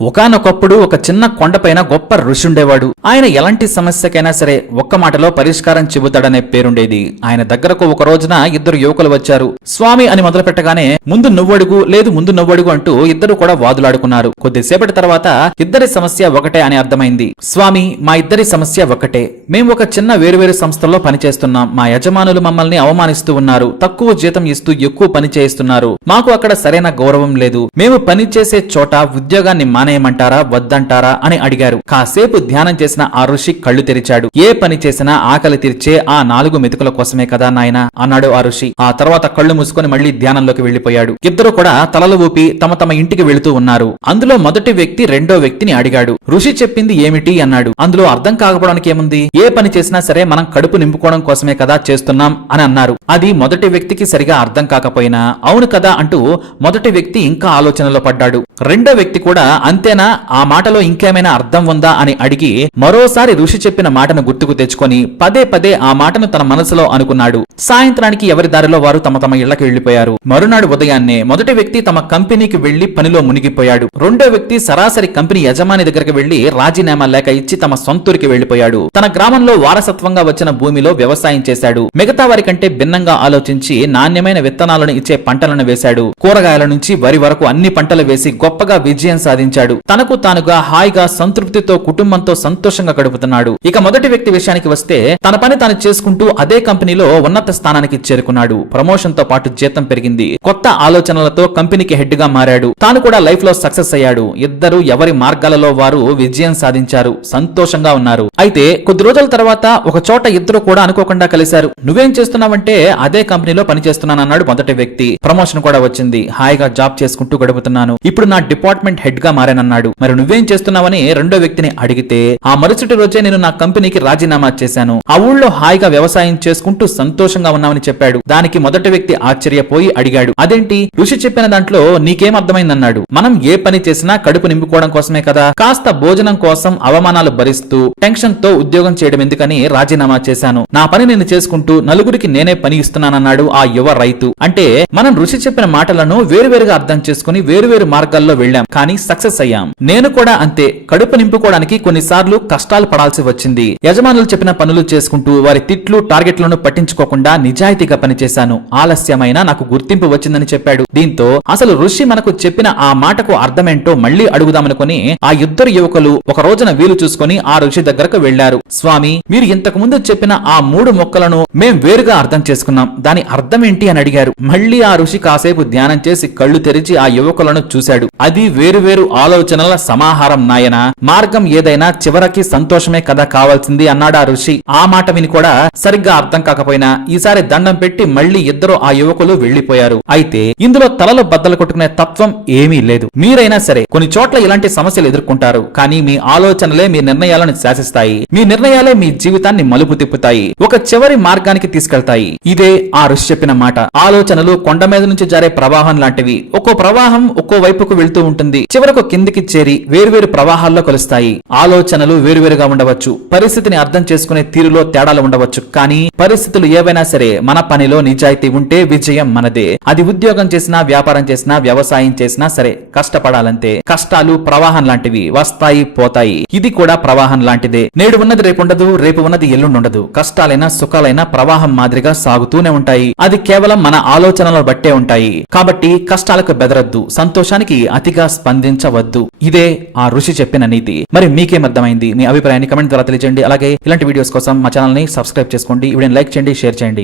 ఒకానొకప్పుడు ఒక చిన్న కొండపైన గొప్ప ఋషి ఉండేవాడు. ఆయన ఎలాంటి సమస్యకైనా సరే ఒక్క మాటలో పరిష్కారం చెబుతాడనే పేరుండేది. ఆయన దగ్గరకు ఒక రోజున ఇద్దరు యువకులు వచ్చారు. స్వామి అని మొదలు పెట్టగానే ముందు నువ్వడుగు లేదు ముందు నువ్వడుగు అంటూ ఇద్దరు కూడా వాదులాడుకున్నారు. కొద్దిసేపటి తర్వాత ఇద్దరి సమస్య ఒకటే అని అర్థమైంది. స్వామి మా ఇద్దరి సమస్య ఒకటే. మేము ఒక చిన్న వేరువేరు సంస్థల్లో పనిచేస్తున్నాం. మా యజమానులు మమ్మల్ని అవమానిస్తూ ఉన్నారు. తక్కువ జీతం ఇస్తూ ఎక్కువ పని చేయిస్తున్నారు. మాకు అక్కడ సరైన గౌరవం లేదు. మేము పని చేసే చోట ఉద్యోగాన్ని మానేయమంటారా? వద్దంటారా? అని అడిగారు. కాసేపు ధ్యానం చేసిన ఆ ఋషి కళ్ళు తెరిచాడు. ఏ పని చేసినా ఆకలి తీర్చే ఆ నాలుగు మెతుకుల కోసమే కదా నాయన? అన్నాడు ఆ ఋషి. ఆ తర్వాత కళ్ళు మూసుకొని మళ్ళీ ధ్యానంలోకి వెళ్ళిపోయాడు ఇద్దరు కూడా తలలు ఊపి తమ తమ ఇంటికి వెళుతూ ఉన్నారు. అందులో మొదటి వ్యక్తి రెండో వ్యక్తిని అడిగాడు. ఋషి చెప్పింది ఏమిటి? అన్నాడు. అందులో అర్థం కాకపోవడానికి ఏముంది? ఏ పని చేసినా సరే మనం కడుపు నింపుకోవడం కోసమే కదా చేస్తున్నాం అని అన్నారు. అది మొదటి వ్యక్తికి సరిగా అర్థం కాకపోయినా అవును కదా అంటూ మొదటి వ్యక్తి ఇంకా ఆలోచనలో పడ్డాడు. రెండో వ్యక్తి కూడా అంతేనా? ఆ మాటలో ఇంకేమైనా అర్థం ఉందా అని అడిగి మరోసారి ఋషి చెప్పిన మాటను గుర్తుకు తెచ్చుకొని పదే పదే ఆ మాటను తన మనసులో అనుకున్నాడు. సాయంత్రానికి ఎవరి దారిలో వారు తమ తమ ఇళ్ళకు వెళ్ళిపోయారు మరునాడు ఉదయాన్నే మొదటి వ్యక్తి తమ కంపెనీకి వెళ్ళి పనిలో మునిగిపోయాడు. రెండో వ్యక్తి సరాసరి కంపెనీ యజమాని దగ్గరికి వెళ్ళి రాజీనామా లేఖ ఇచ్చి తమ సొంతూరికి వెళ్ళిపోయాడు తన గ్రామంలో వారసత్వంగా వచ్చిన భూమిలో వ్యవసాయం చేశాడు. మిగతా వారి కంటే భిన్నంగా ఆలోచించి నాణ్యమైన విత్తనాలను ఇచ్చే పంటలను వేశాడు. కూరగాయల నుంచి వరి వరకు అన్ని పంటలు వేసి గొప్పగా విజయం సాధించాడు. తనకు తానుగా హాయిగా సంతృప్తితో కుటుంబంతో సంతోషంగా గడుపుతున్నాడు. ఇక మొదటి వ్యక్తి విషయానికి వస్తే తన పని తాను చేసుకుంటూ అదే కంపెనీలో ఉన్నత స్థానానికి చేరుకున్నాడు. ప్రమోషన్తో పాటు జీతం పెరిగింది. కొత్త ఆలోచనలతో కంపెనీకి హెడ్గా మారాడు. తాను కూడా లైఫ్లో సక్సెస్ అయ్యాడు. ఇద్దరు ఎవరి మార్గాలలో వారు విజయం సాధించారు. సంతోషంగా ఉన్నారు. అయితే కొద్ది రోజుల తర్వాత ఒక చోట ఇద్దరు కూడా అనుకోకుండా కలిశారు. నువ్వేం చేస్తున్నావంటే అదే కంపెనీలో పనిచేస్తున్నానన్నాడు మొదటి వ్యక్తి. ప్రమోషన్ కూడా వచ్చింది. హాయిగా జాబ్ చేసుకుంటూ గడుపుతున్నాను. ఇప్పుడు నా డిపార్ట్మెంట్ హెడ్గా మారానన్నాడు మరి నువ్వేం చేస్తున్నావని రెండో వ్యక్తిని అడిగితే ఆ మరుసటి రోజే నేను నా కంపెనీకి రాజీనామా చేశాను. ఆ ఊళ్ళో హాయిగా వ్యవసాయం చేసుకుంటూ సంతోషంగా ఉన్నామని చెప్పాడు. దానికి మొదటి వ్యక్తి ఆశ్చర్యపోయి అడిగాడు అదేంటి? ఋషి చెప్పిన దాంట్లో నీకేం అర్థమైందన్నాడు? మనం ఏ పని చేసినా కడుపు నింపుకోవడం కోసమే కదా? కాస్త భోజనం కోసం అవమానాలు భరిస్తూ టెన్షన్తో ఉద్యోగం చేయడం ఎందుకని రాజీనామా చేశాను. నా పని నేను చేసుకుంటూ నలుగురికి నేనే పని ఇస్తున్నానన్నాడు ఆ యువ రైతు. అంటే మనం ఋషి చెప్పిన మాటలను వేరువేరుగా అర్థం చేసుకుని వేరువేరు మార్గాల్లో వెళ్ళాం. కానీ సక్సెస్ అయ్యాం. నేను కూడా అంతే కడుపు నింపుకోవడానికి కొన్నిసార్లు కష్టాలు పడాల్సి వచ్చింది. యజమానులు చెప్పిన పనులు చేసుకుంటూ వారి తిట్లు టార్గెట్లను పట్టించుకోకుండా నిజాయితీగా పనిచేశాను. ఆలస్యమైన నాకు గుర్తింపు వచ్చిందని చెప్పాడు. దీంతో అసలు ఋషి మనకు చెప్పిన ఆ మాటకు అర్థమేంటో మళ్ళీ అడుగుదామనుకుని ఆ ఇద్దరు యువకులు ఒక రోజున వీలు చూసుకొని ఆ ఋషి దగ్గరకు వెళ్ళారు స్వామి మీరు ఇంతకు ముందు చెప్పిన ఆ మూడు మొక్కలను మేం వేరుగా అర్థం చేసుకున్నాం. దాని అర్థం ఏంటి అని అడిగారు. మళ్ళీ ఆ ఋషి కాసేపు ధ్యానం చేసి కళ్ళు తెరిచి ఆ యువకులను చూశాడు. అది వేరు వేరు ఆలోచనల సమాహారం నాయన. మార్గం ఏదైనా చివరికి సంతోషమే కదా కావాల్సింది అన్నాడు ఆ ఋషి. ఆ మాట విని కూడా సరిగ్గా అర్థం కాకపోయినా ఈసారి దండం పెట్టి మళ్ళీ ఇద్దరు ఆ యువకులు వెళ్ళిపోయారు అయితే ఇందులో తలలు బద్దలు కొట్టుకునే తత్వం ఏమీ లేదు. మీరైనా సరే కొన్ని చోట్ల ఇలాంటి సమస్యలు ఎదుర్కొంటారు. కానీ మీ ఆలోచనలే మీ నిర్ణయాలను శాసిస్తాయి. మీ నిర్ణయాలే మీ జీవితాన్ని మలుపు తిప్పుతాయి. ఒక చివరి మార్గానికి తీసుకెళ్తాయి. ఇదే ఆ ఋషి చెప్పిన మాట. ఆలోచనలు కొండ మీద నుంచి జారే ప్రవాహం లాంటివి. ఒక్కో ప్రవాహం ఒక్కో వైపుకు వెళ్తూ ఉంటుంది. చివరకు కిందికి చేరి వేర్వేరు ప్రవాహాల్లో కలుస్తాయి. ఆలోచనలు వేరువేరుగా ఉండవచ్చు. పరిస్థితిని అర్థం చేసుకునే తీరులో తేడాలు ఉండవచ్చు. కానీ పరిస్థితులు ఏవైనా సరే మన పనిలో నిజాయితీ ఉంటే విజయం మనదే. అది ఉద్యోగం చేసినా వ్యాపారం చేసినా వ్యవసాయం చేసినా సరే కష్టపడాలంతే. కష్టాలు ప్రవాహం లాంటివి వస్తాయి పోతాయి. ఇది కూడా ప్రవాహం లాంటిదే. నేడు ఉన్నది రేపు ఉండదు రేపు ఉన్నది ఎల్లుండి ఉండదు కష్టాలైనా సుఖాలైనా ప్రవాహం మాదిరిగా సాగుతూనే ఉంటాయి. అది కేవలం మన ఆలోచనలను బట్టే ఉంటాయి. కాబట్టి కష్టాలకు బెదరద్దు. సంతోషానికి అతిగా స్పందించవద్దు. ఇదే ఆ ఋషి చెప్పిన నీతి. మరి మీకేం అర్థమైంది? మీ అభిప్రాయాన్ని కమెంట్ ద్వారా తెలియజేయండి అలాగే ఇలాంటి వీడియోస్ కోసం మా ఛానల్ని సబ్స్క్రైబ్ చేసుకోండి వీడియోని లైక్ చేయండి షేర్ చేయండి.